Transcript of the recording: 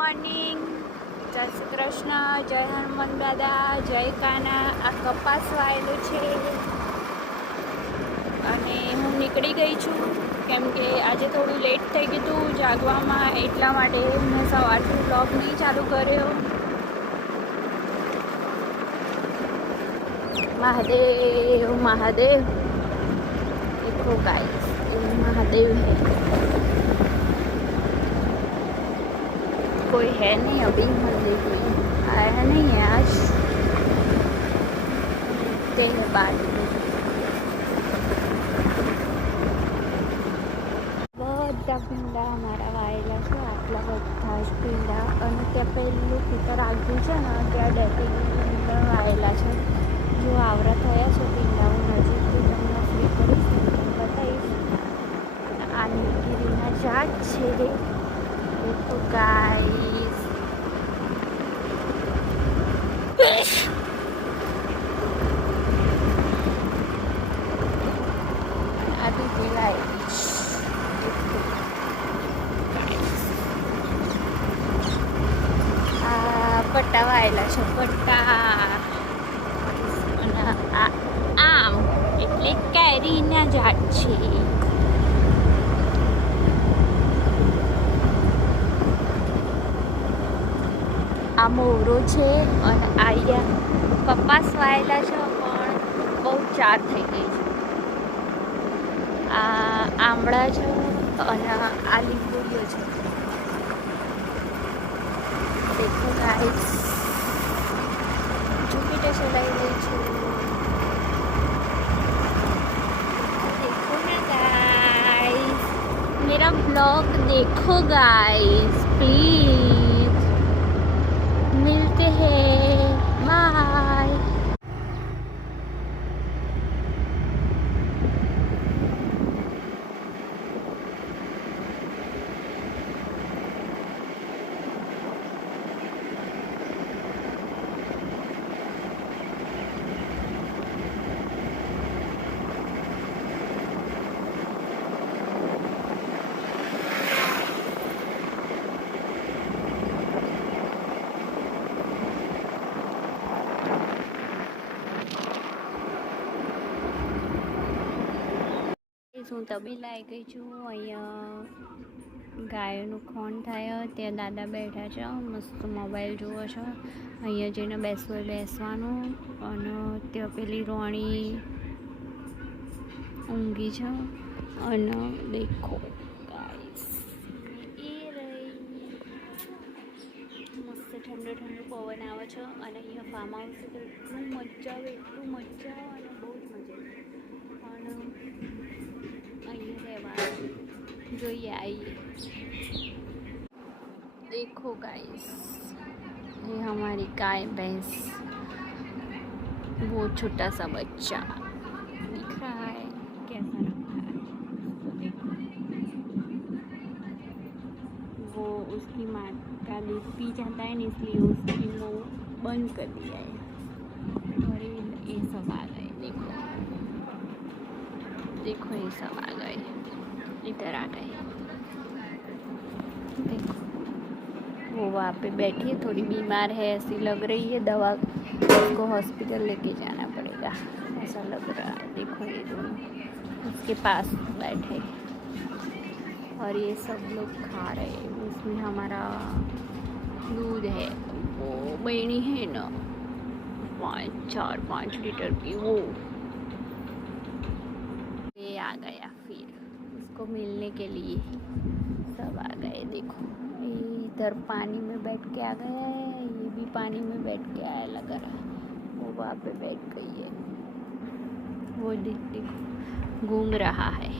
Morning, જય શ્રી કૃષ્ણ, જય હનુમાન દાદા, જય કાના. આ કપાસ વાયેલો છે અને હું નીકળી ગઈ છું કેમ કે આજે થોડું લેટ થઈ ગયું હતું જાગવામાં, એટલા માટે મેં સવારથી બ્લોગ નહીં ચાલુ કર્યો. महादेव महादेव, देखो गाइस, ये महादेव है. कोई है नहीं अभी, मंदिर कोई आया नहीं है आज. ते है बात. બધા પીંડા અમારા વાયેલા છે, આટલા બધા જ પીંડા. અને ત્યાં પહેલું ખેતર આગળ છે ને, ત્યાં ડેટી પીંડા વાયેલા છે. જો આવરા થયા છે પીંડાઓ, નજીકથી તમને ફ્રી કરીશ, બતાવીશ. આ નીલગીરીના ઝાડ છે, દેખો ગાઈસ. આ બી પીલાય આ પટ્ટા વાયેલા છે, પટ્ટા. આમ એટલે કેરીના ઝાડ છે. આ મોરો છે અને અહીંયા કપાસ વાયેલા છે, પણ બહુ ચાર થઈ ગઈ છે. આ આમળા છે અને આ લીંબુડીઓ છે. દેખો ગાઈસ, જુપિટર ચલાવી રહી છું. मेरा ब्लॉग देखो गाइस प्लीज. मिलते हैं, बाय. હું તબેલા આવી ગઈ છું. અહીંયા ગાયોનું ખોણ થાય, ત્યાં દાદા બેઠા છે, મસ્ત મોબાઈલ જુઓ છો. અહીંયા જઈને બેસવું એ બેસવાનું. અને ત્યાં પેલી રોણી ઊંઘી છે. અને દેખો ગાઈસ, એ રહી મસ્ત ઠંડો ઠંડો પવન આવે છે. અને અહીંયા ફાર્મ હાઉસ છે, તો એટલું મજા આવે, એટલું મજા આવે અને બહુ જ મજા આવે. અને જોઈએ आइए. देखो गाइस, ये हमारी गाय भैंस, वो छोटा सा बच्चा दिख रहा है, कैसा रखा है देखो. वो उसकी माँ का दूध पी जाता है ना, इसलिए उसकी मुँह बंद कर दिया है. और ये सब आ गए, देखो देखो, ये सब आ गए, इधर आ गए. देखो वो वहाँ पे बैठी है, थोड़ी बीमार है ऐसी लग रही है. दवा उसको हॉस्पिटल लेके जाना पड़ेगा, ऐसा लग रहा है. देखो ये दोनों उसके पास बैठे और ये सब लोग खा रहे हैं. उसमें हमारा दूध है, वो बहनी है ना, 5 लीटर की, वो ये आ गया. फिर उसको मिलने के लिए सब आ गए. देखो इधर पानी में बैठ के आ गया है, ये भी पानी में बैठ के आया लग रहा है. वो वहाँ पे बैठ गई है, वो देखो घूम रहा है.